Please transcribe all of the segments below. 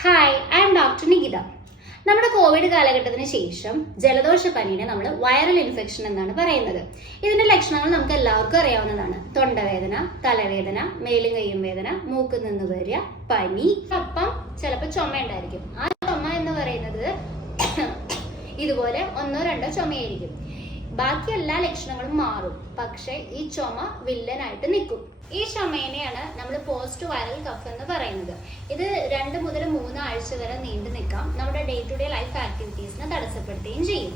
Hi, I M doctor Nikita. നമ്മുടെ Covid കാലഘട്ടത്തിന് ശേഷം ജലദോഷപ്പനിനെ നമ്മൾ വൈറൽ ഇൻഫെക്ഷൻ എന്നാണ് പറയുന്നത്. ഇതിന്റെ ലക്ഷണങ്ങൾ നമുക്ക് എല്ലാവർക്കും അറിയാവുന്നതാണ്. തൊണ്ടവേദന, തലവേദന, മേലും കയ്യും വേദന, മൂക്കിൽ നിന്ന് വരിക, പനി, ഒപ്പം ചിലപ്പോൾ ചുമ ഉണ്ടായിരിക്കും. ആ ചുമ എന്ന് പറയുന്നത് ഇതുപോലെ ഒന്നോ രണ്ടോ ചുമയായിരിക്കും. ബാക്കി എല്ലാ ലക്ഷണങ്ങളും മാറും, പക്ഷെ ഈ ചുമ വില്ലനായിട്ട് നിൽക്കും. ഈ ചുമേനെയാണ് നമ്മൾ പോസ്റ്റ് വൈറൽ കഫ് എന്ന് പറയുന്നത്. ഇത് 2 മുതൽ 3 ആഴ്ച വരെ നീണ്ടു നിൽക്കാം. നമ്മുടെ ഡേ ടു ഡേ ലൈഫ് ആക്ടിവിറ്റീസിനെ തടസ്സപ്പെടുത്തുകയും ചെയ്യും.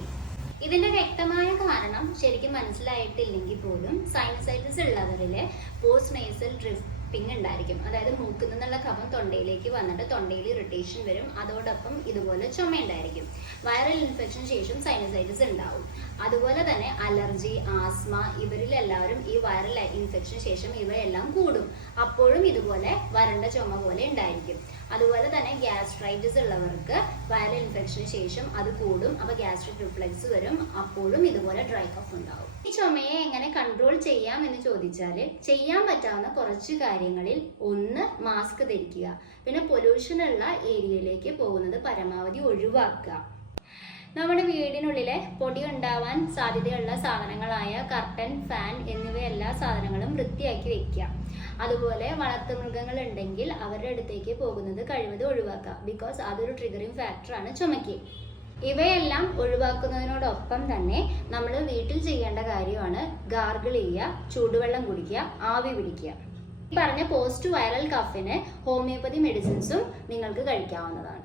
ഇതിന്റെ വ്യക്തമായ കാരണം ശരിക്കും മനസ്സിലായിട്ടില്ലെങ്കിൽ പോലും സൈനസൈറ്റിസ് ഉള്ളവരില് പോസ്റ്റ് നേസൽ ഡ്രിപ്പിംഗ് ഉണ്ടായിരിക്കും. അതായത് മൂക്കിൽ നിന്നുള്ള കഫം തൊണ്ടയിലേക്ക് വന്നിട്ട് തൊണ്ടയിൽ ഇറിറ്റേഷൻ വരും. അതോടൊപ്പം ഇതുപോലെ ചുമ ഉണ്ടായിരിക്കും. വൈറൽ ഇൻഫെക്ഷൻ ശേഷം സൈനസൈറ്റിസ് ഉണ്ടാവും. അതുപോലെ തന്നെ അലർജി, ആസ്മ, ഇവരിലെല്ലാവരും ഈ വൈറൽ ഇൻഫെക്ഷൻ ശേഷം ഇവയെല്ലാം കൂടും. അപ്പോഴും ഇതുപോലെ വരണ്ട ചുമ പോലെ ഉണ്ടായിരിക്കും. അതുപോലെ തന്നെ ഗ്യാസ്ട്രൈറ്റിസ് ഉള്ളവർക്ക് വൈറൽ ഇൻഫെക്ഷന് ശേഷം അത് കൂടും. അപ്പൊ ഗ്യാസ്ട്രിക് റിഫ്ലക്സ് വരും. അപ്പോഴും ഇതുപോലെ ഡ്രൈ കഫ് ഉണ്ടാവും. ഈ ചുമയെ എങ്ങനെ കൺട്രോൾ ചെയ്യാം എന്ന് ചോദിച്ചാല് ചെയ്യാൻ പറ്റാവുന്ന കുറച്ച് കാര്യങ്ങളിൽ ഒന്ന് മാസ്ക് ധരിക്കുക. പിന്നെ പൊല്യൂഷൻ ഉള്ള ഏരിയയിലേക്ക് പോകുന്നത് പരമാവധി ഒഴിവാക്കുക. നമ്മുടെ വീടിനുള്ളിലെ പൊടി ഉണ്ടാവാൻ സാധ്യതയുള്ള സാധനങ്ങളായ കർട്ടൻ, ഫാൻ എന്നിവ എല്ലാ സാധനങ്ങളും വൃത്തിയാക്കി വെക്കുക. അതുപോലെ വളർത്തുമൃഗങ്ങൾ ഉണ്ടെങ്കിൽ അവരുടെ അടുത്തേക്ക് പോകുന്നത് കഴിവതും ഒഴിവാക്കുക. ബിക്കോസ് അതൊരു ട്രിഗറിങ് ഫാക്ടറാണ് ചുമയ്ക്ക്. ഇവയെല്ലാം ഒഴിവാക്കുന്നതിനോടൊപ്പം തന്നെ നമ്മൾ വീട്ടിൽ ചെയ്യേണ്ട കാര്യമാണ് ഗാർഗിൾ ചെയ്യുക, ചൂടുവെള്ളം കുടിക്കുക, ആവി പിടിക്കുക. ഈ പറഞ്ഞ പോസ്റ്റ് വൈറൽ കഫിന് ഹോമിയോപ്പതി മെഡിസിൻസും നിങ്ങൾക്ക് കഴിക്കാവുന്നതാണ്.